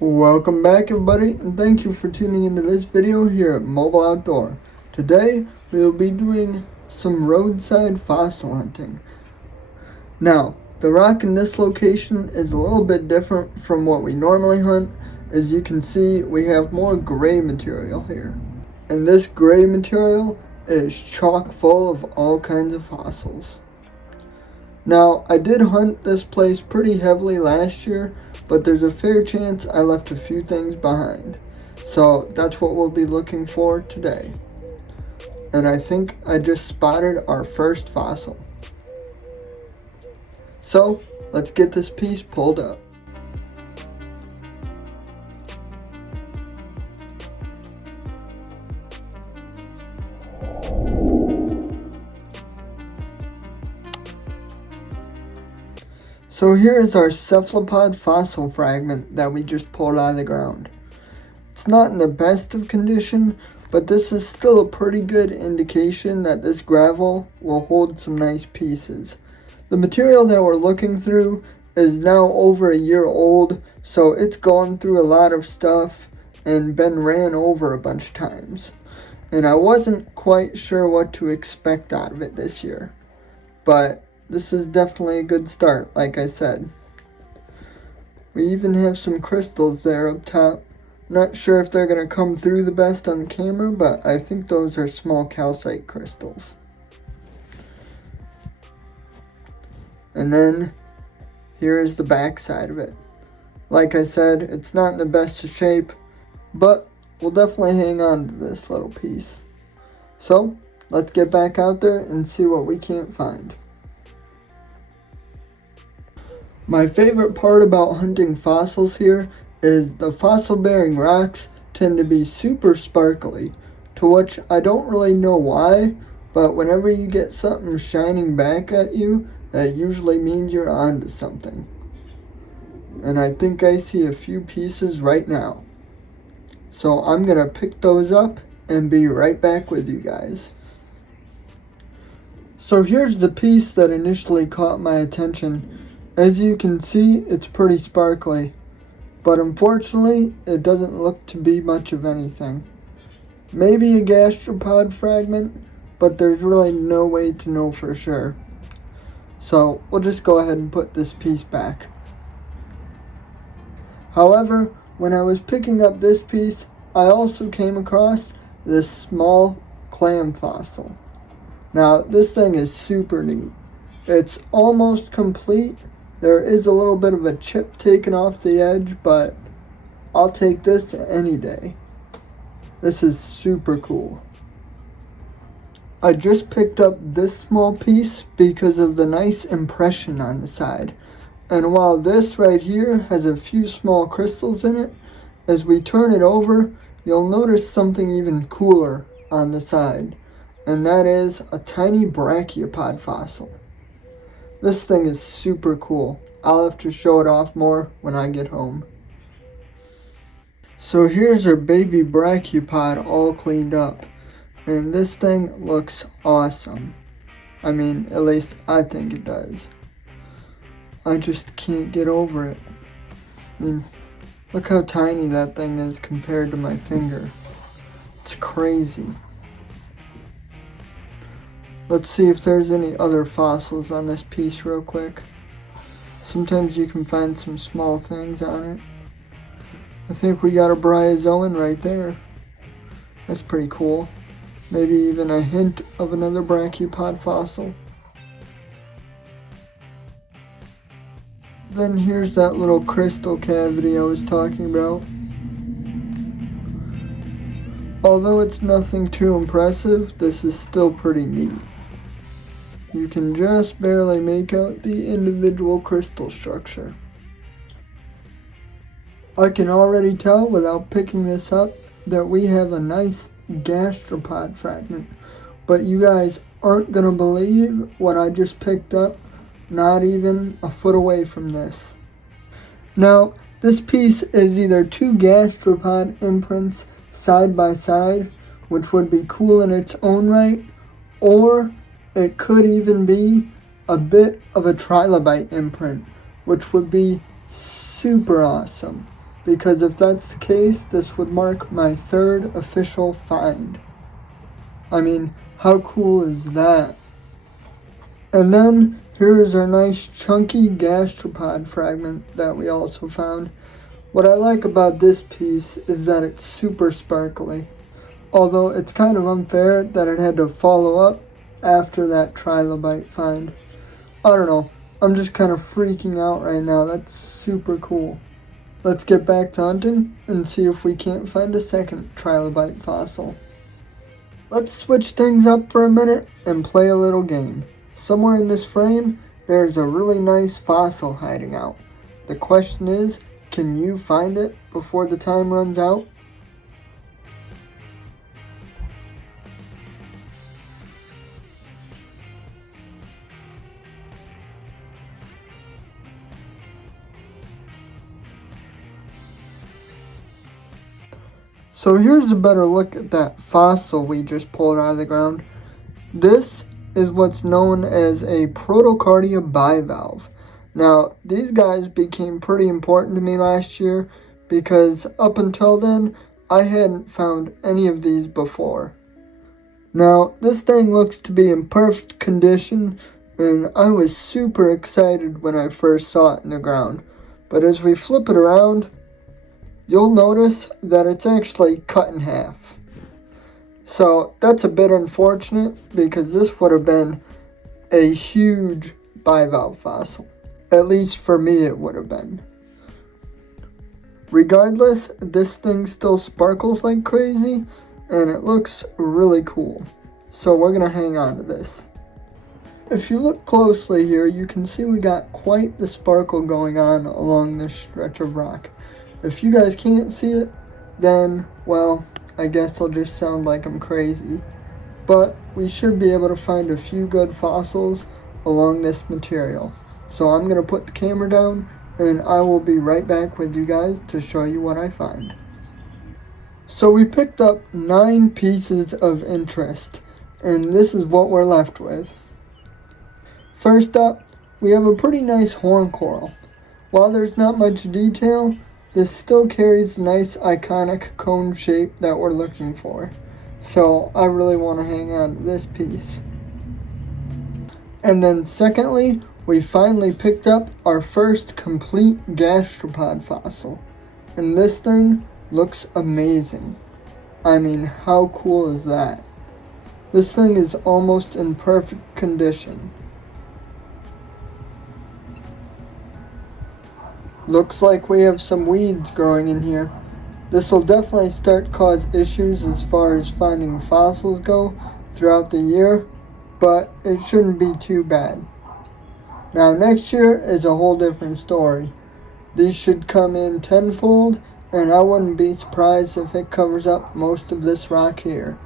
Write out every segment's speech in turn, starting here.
Welcome back everybody, and thank you for tuning into this video here at Mobile Outdoor. Today we will be doing some roadside fossil hunting. Now, the rock in this location is a little bit different from what we normally hunt. As you can see, we have more gray material here. And this gray material is chock full of all kinds of fossils. Now, I did hunt this place pretty heavily last year, but there's a fair chance I left a few things behind. So that's what we'll be looking for today. And I think I just spotted our first fossil. So let's get this piece pulled up. So here is our cephalopod fossil fragment that we just pulled out of the ground. It's not in the best of condition, but this is still a pretty good indication that this gravel will hold some nice pieces. The material that we're looking through is now over a year old, so it's gone through a lot of stuff and been ran over a bunch of times. And I wasn't quite sure what to expect out of it this year, but this is definitely a good start, like I said. We even have some crystals there up top. Not sure if they're going to come through the best on camera, but I think those are small calcite crystals. And then here is the back side of it. Like I said, it's not in the best of shape, but we'll definitely hang on to this little piece. So let's get back out there and see what we can't find. My favorite part about hunting fossils here is the fossil-bearing rocks tend to be super sparkly, to which I don't really know why, but whenever you get something shining back at you, that usually means you're onto something. And I think I see a few pieces right now. So I'm going to pick those up and be right back with you guys. So here's the piece that initially caught my attention. As you can see, it's pretty sparkly, but unfortunately, it doesn't look to be much of anything. Maybe a gastropod fragment, but there's really no way to know for sure. So we'll just go ahead and put this piece back. However, when I was picking up this piece, I also came across this small clam fossil. Now, this thing is super neat. It's almost complete. There is a little bit of a chip taken off the edge, but I'll take this any day. This is super cool. I just picked up this small piece because of the nice impression on the side. And while this right here has a few small crystals in it, as we turn it over, you'll notice something even cooler on the side. And that is a tiny brachiopod fossil. This thing is super cool. I'll have to show it off more when I get home. So here's our baby brachiopod all cleaned up. And this thing looks awesome. I mean, at least I think it does. I just can't get over it. I mean, look how tiny that thing is compared to my finger. It's crazy. Let's see if there's any other fossils on this piece real quick. Sometimes you can find some small things on it. I think we got a bryozoan right there. That's pretty cool. Maybe even a hint of another brachiopod fossil. Then here's that little crystal cavity I was talking about. Although it's nothing too impressive, this is still pretty neat. You can just barely make out the individual crystal structure. I can already tell without picking this up that we have a nice gastropod fragment, but you guys aren't gonna believe what I just picked up, not even a foot away from this. Now, this piece is either two gastropod imprints side by side, which would be cool in its own right, or it could even be a bit of a trilobite imprint, which would be super awesome because if that's the case, this would mark my 3rd official find. I mean, how cool is that? And then here's our nice chunky gastropod fragment that we also found. What I like about this piece is that it's super sparkly, although it's kind of unfair that it had to follow up after that trilobite find. I don't know, I'm just kind of freaking out right now. That's super cool. Let's get back to hunting and see if we can't find a second trilobite fossil. Let's switch things up for a minute and play a little game. Somewhere in this frame, there's a really nice fossil hiding out. The question is, can you find it before the time runs out? So here's a better look at that fossil we just pulled out of the ground. This is what's known as a protocardia bivalve. Now, these guys became pretty important to me last year because up until then, I hadn't found any of these before. Now, this thing looks to be in perfect condition, and I was super excited when I first saw it in the ground. But as we flip it around, you'll notice that it's actually cut in half. So that's a bit unfortunate because this would have been a huge bivalve fossil. At least for me it would have been. Regardless, this thing still sparkles like crazy and it looks really cool. So we're going to hang on to this. If you look closely here, you can see we got quite the sparkle going on along this stretch of rock. If you guys can't see it, then, well, I guess I'll just sound like I'm crazy. But we should be able to find a few good fossils along this material. So I'm going to put the camera down and I will be right back with you guys to show you what I find. So we picked up 9 pieces of interest and this is what we're left with. First up, we have a pretty nice horn coral. While there's not much detail, this still carries the nice iconic cone shape that we're looking for. So I really want to hang on to this piece. And then secondly, we finally picked up our first complete gastropod fossil. And this thing looks amazing. I mean, how cool is that? This thing is almost in perfect condition. Looks like we have some weeds growing in here. This will definitely start to cause issues as far as finding fossils go throughout the year, but it shouldn't be too bad. Now next year is a whole different story. These should come in tenfold, and I wouldn't be surprised if it covers up most of this rock here.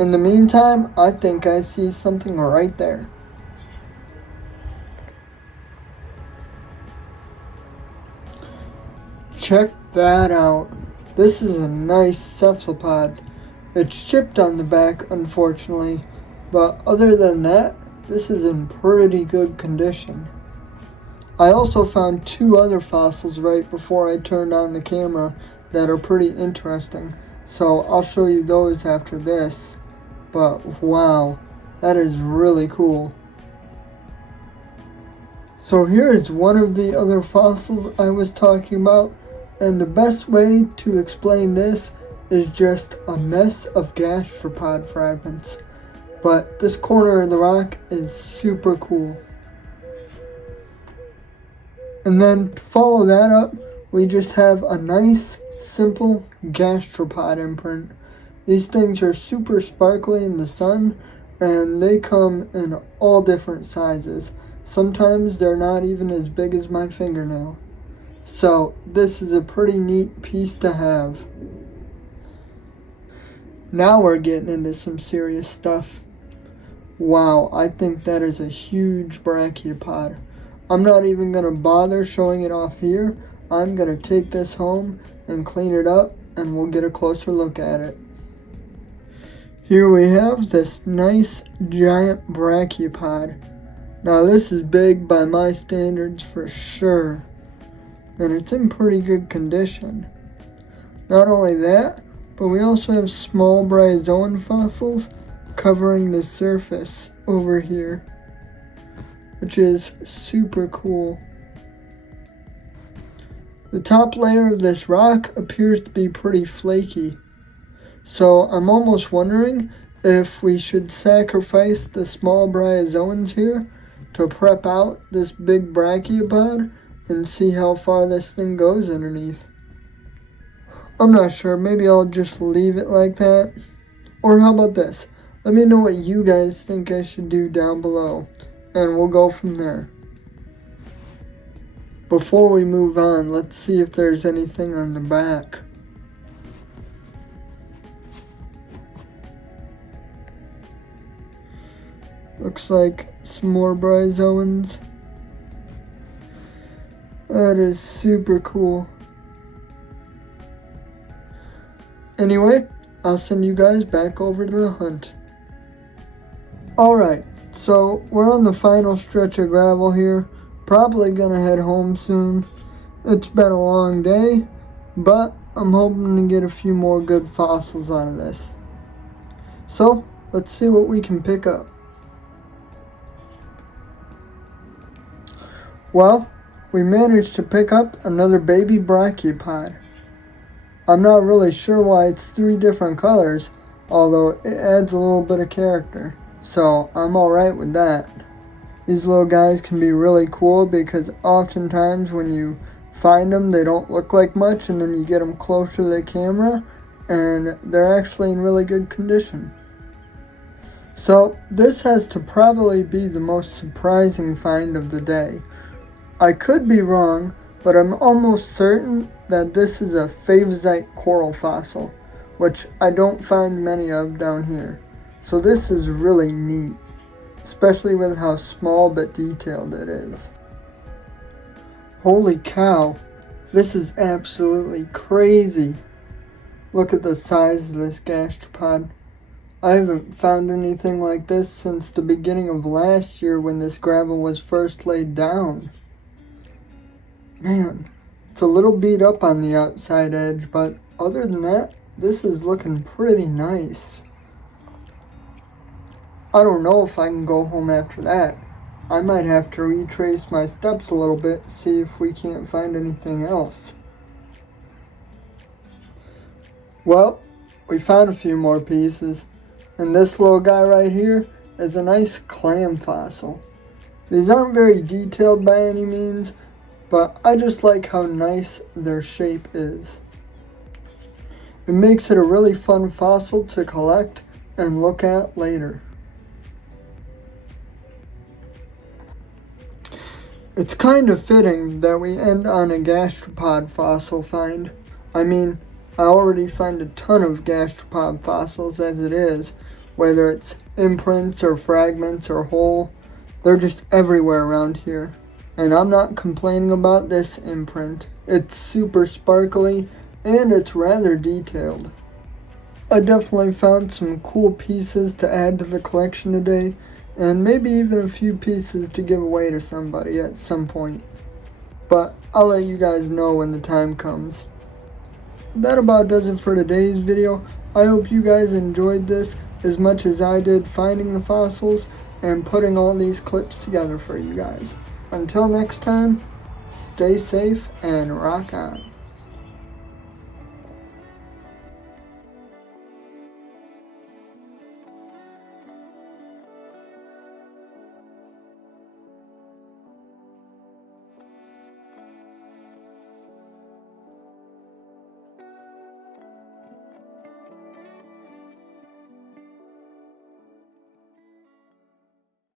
In the meantime, I think I see something right there. Check that out. This is a nice cephalopod. It's chipped on the back, unfortunately, but other than that, this is in pretty good condition. I also found 2 other fossils right before I turned on the camera that are pretty interesting, so I'll show you those after this. But wow, that is really cool. So here is one of the other fossils I was talking about. And the best way to explain this is just a mess of gastropod fragments. But this corner of the rock is super cool. And then to follow that up, we just have a nice, simple gastropod imprint. These things are super sparkly in the sun, and they come in all different sizes. Sometimes they're not even as big as my fingernail. So this is a pretty neat piece to have. Now we're getting into some serious stuff. Wow, I think that is a huge brachiopod. I'm not even going to bother showing it off here. I'm going to take this home and clean it up and we'll get a closer look at it. Here we have this nice giant brachiopod. Now this is big by my standards for sure. and it's in pretty good condition. Not only that, but we also have small bryozoan fossils covering the surface over here, which is super cool. The top layer of this rock appears to be pretty flaky, so I'm almost wondering if we should sacrifice the small bryozoans here to prep out this big brachiopod and see how far this thing goes underneath. I'm not sure, maybe I'll just leave it like that. Or how about this? Let me know what you guys think I should do down below, and we'll go from there. Before we move on, let's see if there's anything on the back. Looks like some more bryozoans. That is super cool. Anyway, I'll send you guys back over to the hunt. Alright, so we're on the final stretch of gravel here. Probably gonna head home soon. It's been a long day, but I'm hoping to get a few more good fossils out of this. So, let's see what we can pick up. Well, we managed to pick up another baby brachiopod. I'm not really sure why it's 3 different colors, although it adds a little bit of character, so I'm alright with that. These little guys can be really cool because oftentimes when you find them they don't look like much, and then you get them closer to the camera and they're actually in really good condition. So this has to probably be the most surprising find of the day. I could be wrong, but I'm almost certain that this is a favosite coral fossil, which I don't find many of down here. So this is really neat, especially with how small but detailed it is. Holy cow, this is absolutely crazy. Look at the size of this gastropod. I haven't found anything like this since the beginning of last year when this gravel was first laid down. Man, it's a little beat up on the outside edge, but other than that, this is looking pretty nice. I don't know if I can go home after that. I might have to retrace my steps a little bit, see if we can't find anything else. Well, we found a few more pieces, and this little guy right here is a nice clam fossil. These aren't very detailed by any means, but I just like how nice their shape is. It makes it a really fun fossil to collect and look at later. It's kind of fitting that we end on a gastropod fossil find. I mean, I already find a ton of gastropod fossils as it is, whether it's imprints or fragments or whole. They're just everywhere around here. And I'm not complaining about this imprint. It's super sparkly and it's rather detailed. I definitely found some cool pieces to add to the collection today, and maybe even a few pieces to give away to somebody at some point. But I'll let you guys know when the time comes. That about does it for today's video. I hope you guys enjoyed this as much as I did finding the fossils and putting all these clips together for you guys. Until next time, stay safe and rock on.